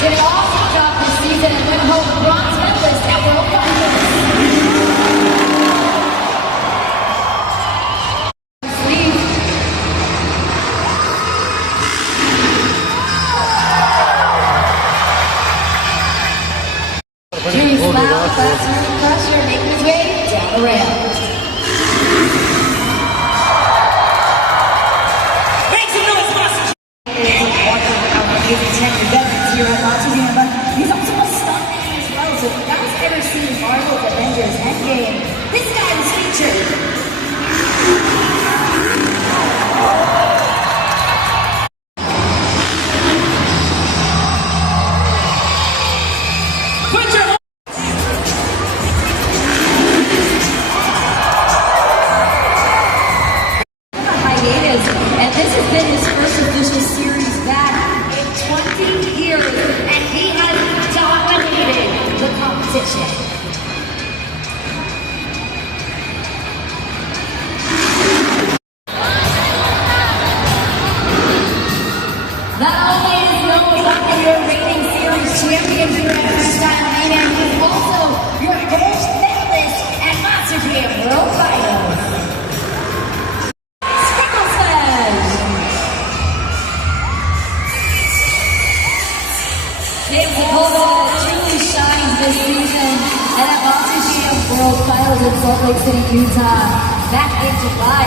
Did an awesome job this season and went home bronze medalist at World Finals. Drew Smile, classroom crusher, making his way down the rail. Make some noise, Master! He's also a stuntman as well, so if you guys ever seen Marvel's Avengers Endgame, this guy was featured. And this has been his first official series back in 20 years, and he has dominated the competition. Not only is he almost up in your reigning series champion here at Freestyle Mayhem, he's also your gold medalist at Monster Jam World Finals. James Sepulveda truly shines this season and at Monster Jam World Finals in Salt Lake City, Utah. Back in July,